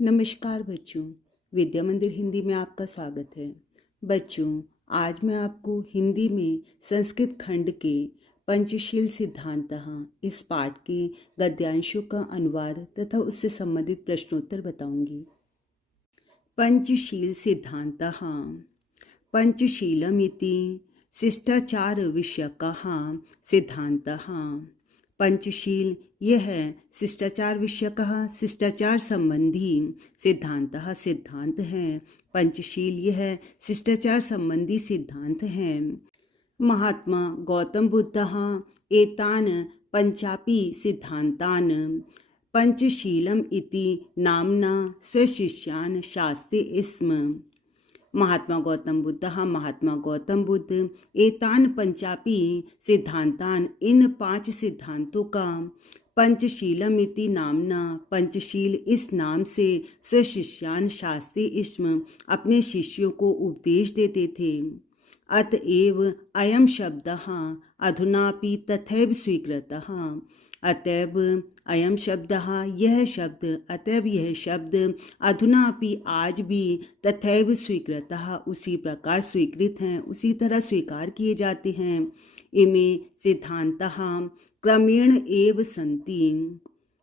नमस्कार बच्चों, विद्या मंदिर हिंदी में आपका स्वागत है। बच्चों, आज मैं आपको हिंदी में संस्कृत खंड के पंचशील सिद्धांतः इस पाठ के गद्यांशों का अनुवाद तथा उससे संबंधित प्रश्नोत्तर बताऊंगी। पंचशील सिद्धांतः पंचशीलमिति शिष्टाचार विषयकः सिद्धांतः। पंचशील यह है शिष्टाचार विषयकः शिष्टाचार संबंधी सिद्धांतः सिद्धांत है। पंचशील यह शिष्टाचार संबंधी सिद्धांत है। महात्मा गौतम बुद्धः एतान् पंचापि सिद्धांतान् पंचशीलम इति नाम्ना स्वशिष्यान् शास्ति स्म। महात्मा गौतम बुद्ध एतान पंचापि सिद्धांतान इन 5 सिद्धांतों का पंचशीलमिति नामना पंचशील इस नाम से स्वशिष्यान शास्त्री इस्म अपने शिष्यों को उपदेश देते थे। अतएव अयम शब्दः अधुनापि तथैव स्वीकृतः। अतएव अयम शब्दः यह शब्द अधुनापि आज भी तथैव स्वीकृतः उसी प्रकार स्वीकृत हैं, उसी तरह स्वीकार किए जाते हैं। इमे सिद्धांतः क्रमेण एव सन्ति।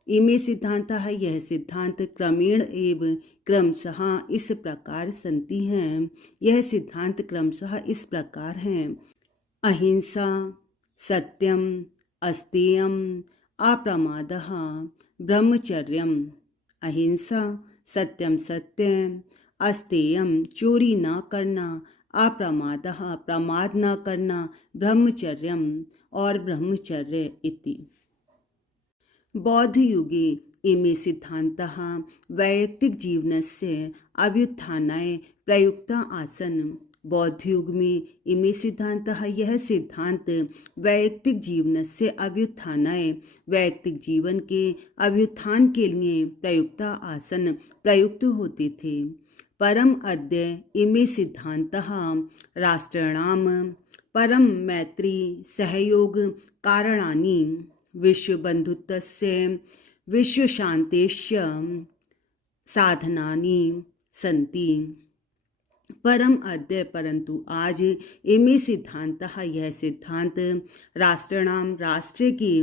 इमे सिद्धांतः यह सिद्धांत क्रमेण एव क्रमशः इस प्रकार सन्ति हैं। यह सिद्धांत क्रमशः इस प्रकार हैं। अहिंसा, सत्यम, अस्तेयम, अप्रमादः, ब्रह्मचर्यम। अहिंसा, सत्यम सत्य, अस्तेयम चोरी न करना, अप्रमादः प्रमाद न करना, ब्रह्मचर्यम और ब्रह्मचर्य इति। बौद्ध युगे इमे सिद्धांतः वैयक्तिक जीवनस्य अभ्युत्थानाय प्रयुक्ता आसन्। बौद्ध युग में इमे सिद्धांतः यह सिद्धांत वैयक्तिक जीवनस्य अभ्युत्थानाय वैयक्तिक जीवन के अभ्युत्थान के लिए प्रयुक्ता आसन प्रयुक्त होते थे। परम अद्य इमे सिद्धांतः राष्ट्राणाम परम मैत्री सहयोग कारणानि विश्व बंधुत्वस्य विश्व शांतेश्च साधनानि सन्ति। परम अद्य परंतु आज इमे सिद्धांतः यह सिद्धांत राष्ट्राणाम राष्ट्र की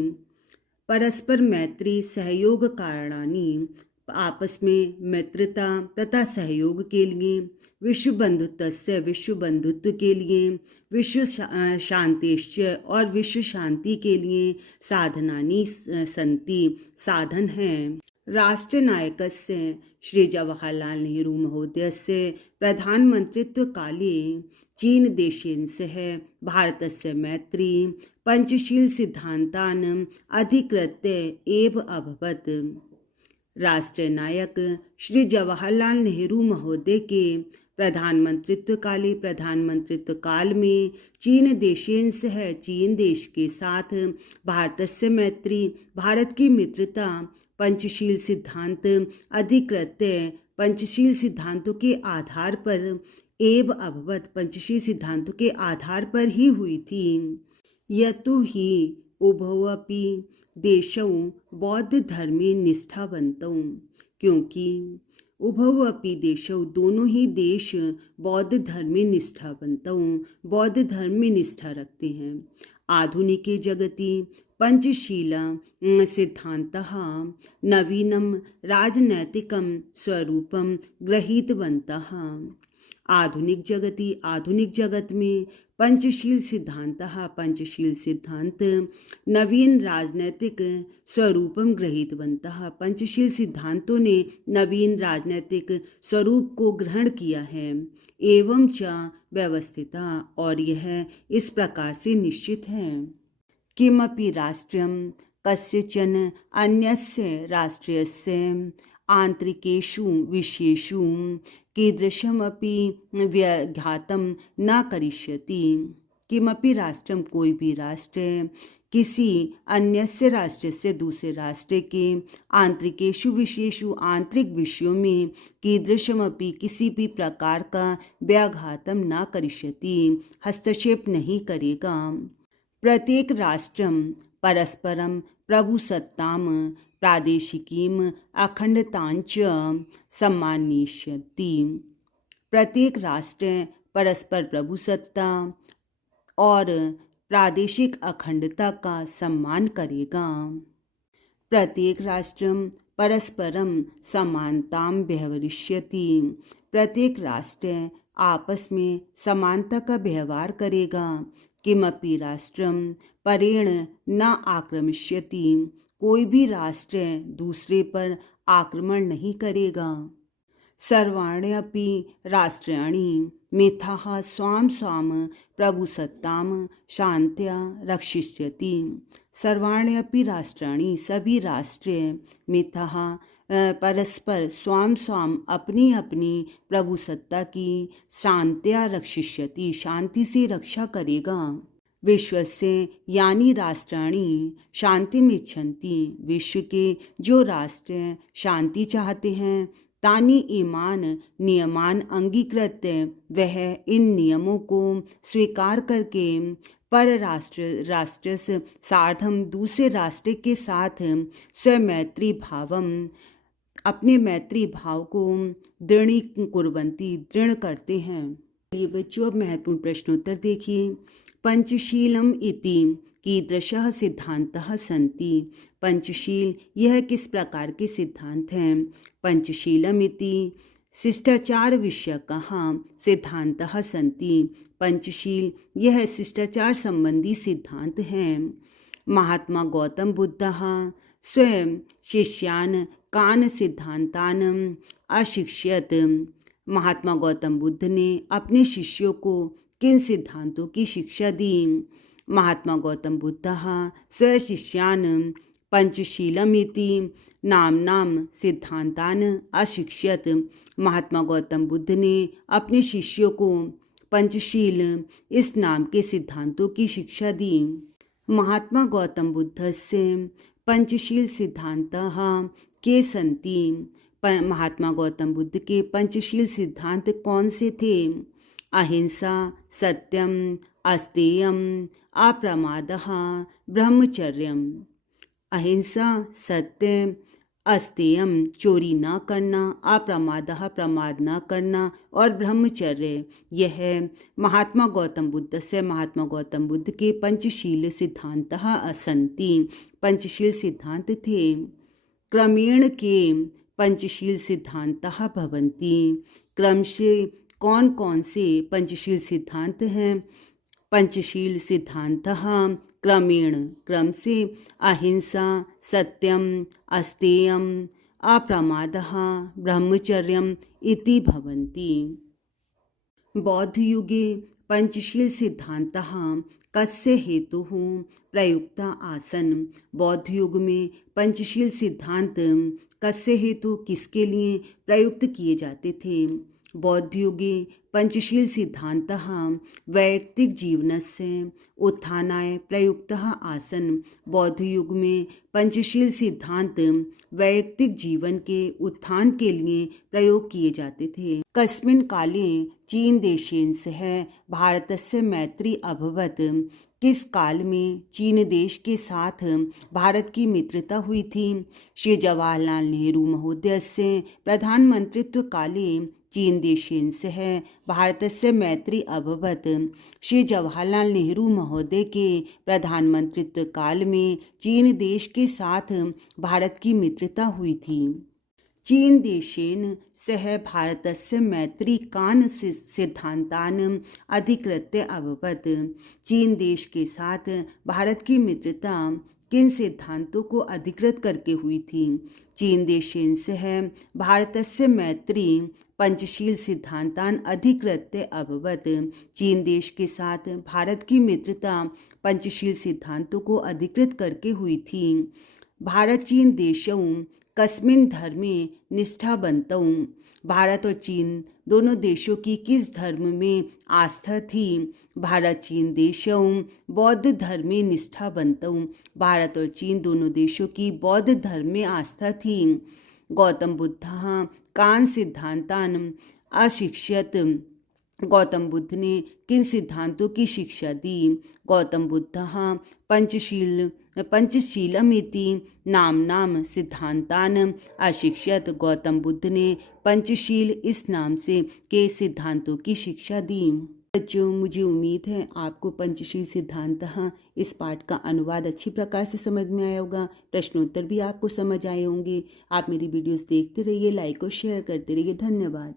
परस्पर मैत्री सहयोग कारणानि आपस में मित्रता तथा सहयोग के लिए विश्व बंधुत्व के लिए विश्व शांतिश्च और विश्व शांति के लिए साधनानि सन्ति साधन हैं। राष्ट्रनायकस्य श्री जवाहरलाल नेहरू महोदयस्य प्रधानमन्त्रित्वकाले चीन देशेन सह भारतस्य मैत्री पंचशील सिद्धान्तान् अधिकृत्य एव अभवत्। राष्ट्रनायक श्री जवाहरलाल नेहरू महोदय के प्रधानमंत्रित्व काल में चीन देशेन सह चीन देश के साथ भारतस्य मैत्री भारत की मित्रता पंचशील सिद्धांत अधिकृत्य पंचशील सिद्धांतों के आधार पर एव अभवत पंचशील सिद्धांतों के आधार पर ही हुई थी। यतो हि उभवपि देशौ बौद्ध धर्मे निष्ठावन्तौ। क्योंकि उभवपि देशौ दोनों ही देश बौद्ध धर्म में निष्ठावन्तौ बौद्ध धर्म में निष्ठा रखते हैं। आधुनिके जगति पंचशील सिद्धांतः नवीनं राजनैतिकं स्वरूपं गृहीतवन्तः। आधुनिक जगत में पंचशील सिद्धांत नवीन राजनैतिक स्वरूपम गृहीतवन्तः। पंचशील सिद्धांतों ने नवीन राजनैतिक स्वरूप को ग्रहण किया है। एवं च व्यवस्थिता और यह इस प्रकार से निश्चित है। किमपि राष्ट्रं कस्यचन अन्यस्य राष्ट्रस्य आंतरिकेषु विषयेषु कीदृशमपि व्याघातं न करिष्यति। किमपि राष्ट्रम कोई भी राष्ट्र किसी अन्यस्य राष्ट्र से दूसरे राष्ट्र के आंतरिकेषु विषयेषु आंतरिक विषयों में कीदृशमपि किसी भी प्रकार का व्याघातं न करिष्यति हस्तक्षेप नहीं करेगा। प्रत्येक राष्ट्रम परस्परम प्रभुसत्ताम प्रादेशिकीं अखंडतांच सम्मानयिष्यति। प्रत्येक राष्ट्र परस्पर प्रभुसत्ता और प्रादेशिक अखंडता का सम्मान करेगा। प्रत्येक राष्ट्र परस्परम समानतां व्यवहरिष्यति। प्रत्येक राष्ट्र आपस में समानता का व्यवहार करेगा। किमपि राष्ट्रम परेण न आक्रमिष्यति। कोई भी राष्ट्र दूसरे पर आक्रमण नहीं करेगा। सर्वाण्यपि राष्ट्राणि मिथ्याः स्वां स्वां प्रभुसत्तां शान्त्या रक्षिष्यति। सर्वाण्यपि राष्ट्राणि सभी राष्ट्र मिथ्याः परस्पर स्वां स्वां अपनी अपनी प्रभुसत्ता की शान्त्या रक्षिष्यति शांति से रक्षा करेगा। विश्वस्य यानी राष्ट्राणि शान्तिमिच्छन्ति। विश्व के जो राष्ट्र शांति चाहते हैं तानि ईमान नियमान अंगीकृत्य वह इन नियमों को स्वीकार करके पर राष्ट्र सार्धम दूसरे राष्ट्र के साथ स्वमैत्री भावम अपने मैत्री भाव को दृढ़ करते हैं। ये बच्चों अब महत्वपूर्ण प्रश्नोत्तर देखिए। पंचशीलम इति कीदृशः सिद्धान्तः सन्ति। पंचशील यह किस प्रकार के सिद्धांत हैं। पंचशीलम इति शिष्टाचार विषयकः सिद्धान्तः सन्ति। पंचशील यह शिष्टाचार संबंधी सिद्धांत हैं। महात्मा गौतम बुद्धः स्वयं शिष्यान् कान् सिद्धांतान् अशिक्षयत्। महात्मा गौतम बुद्ध ने अपने शिष्यों को किन सिद्धांतों की शिक्षा दी। महात्मा गौतम बुद्धः स्वशिष्यान् पंचशीलमिति नाम्नां सिद्धांतान् अशिक्षयत्। महात्मा गौतम बुद्ध ने अपने शिष्यों को पंचशील इस नाम के सिद्धांतों की शिक्षा दी। महात्मा गौतम बुद्धस्य पंचशील सिद्धांतः के सन्ति। महात्मा गौतम बुद्ध के पंचशील सिद्धांत कौन से थे। अहिंसा सत्यम अस्तेयम अप्रमादः ब्रह्मचर्यम। अहिंसा सत्य अस्तेयम चोरी न करना, अप्रमादः प्रमाद न करना और ब्रह्मचर्य यह महात्मा गौतम बुद्ध से महात्मा गौतम बुद्ध के पंचशील सिद्धांतः सन्ति। पंचशील सिद्धांत थे। क्रमेण के पंचशील सिद्धांतः भवन्ति। क्रम से कौन कौन से पंचशील सिद्धांत हैं। पंचशील सिद्धांतः क्रमेण क्रम से अहिंसा सत्यम अस्तेयम अप्रमादः ब्रह्मचर्यम इति भवन्ति। बौद्ध युगे पंचशील सिद्धांतः कस्य हेतुः प्रयुक्ता आसन। बौद्ध युग में पंचशील सिद्धांत कस्य हेतु किसके लिए प्रयुक्त किए जाते थे। बौद्ध युगे पंचशील सिद्धांतः वैयक्तिक जीवनस्य उत्थानाय प्रयुक्तः आसन। बौद्ध युग में पंचशील सिद्धांत वैयक्तिक जीवन के उत्थान के लिए प्रयोग किए जाते थे। कस्मिन् काले चीन देशेन सह भारतस्य मैत्री अभवत्। किस काल में चीन देश के साथ भारत की मित्रता हुई थी। श्री जवाहरलाल नेहरू महोदयस्य प्रधानमंत्रित्व काले चीन देशेन सह भारतस्य मैत्री अभवत्। श्री जवाहरलाल नेहरू महोदय के प्रधानमंत्रित्व काल में चीन देश के साथ भारत की मित्रता हुई थी। चीन देशेन सह भारतस्य मैत्री कान् सिद्धांतान् अधिकृत्य अभवत्। चीन देश के साथ भारत की मित्रता किन सिद्धांतों को अधिकृत करके हुई थी। चीन देशेन सह भारतस्य मैत्री पंचशील सिद्धांतान् अधिकृत्य अभवत्। चीन देश के साथ भारत की मित्रता पंचशील सिद्धांतों को अधिकृत करके हुई थी। भारत चीन देशौ कस्मिन् धर्मे निष्ठावन्तौ। भारत और चीन दोनों देशों की किस धर्म में आस्था थी। भारत चीन देशौ बौद्ध धर्मे निष्ठावन्तौ। भारत और चीन दोनों देशों की बौद्ध धर्म में आस्था थी। गौतम बुद्धः कान् सिद्धांतान् अशिक्षयत्। गौतम बुद्ध ने किन सिद्धांतों की शिक्षा दी। गौतम बुद्धः पंचशील पंचशीलमिति नाम सिद्धांतान अशिक्षयत। गौतम बुद्ध ने पंचशील इस नाम से के सिद्धांतों की शिक्षा दी। बच्चों, मुझे उम्मीद है आपको पंचशील सिद्धांत इस पाठ का अनुवाद अच्छी प्रकार से समझ में आया होगा। प्रश्नोत्तर भी आपको समझ आए होंगे। आप मेरी वीडियोस देखते रहिए, लाइक और शेयर करते रहिए। धन्यवाद।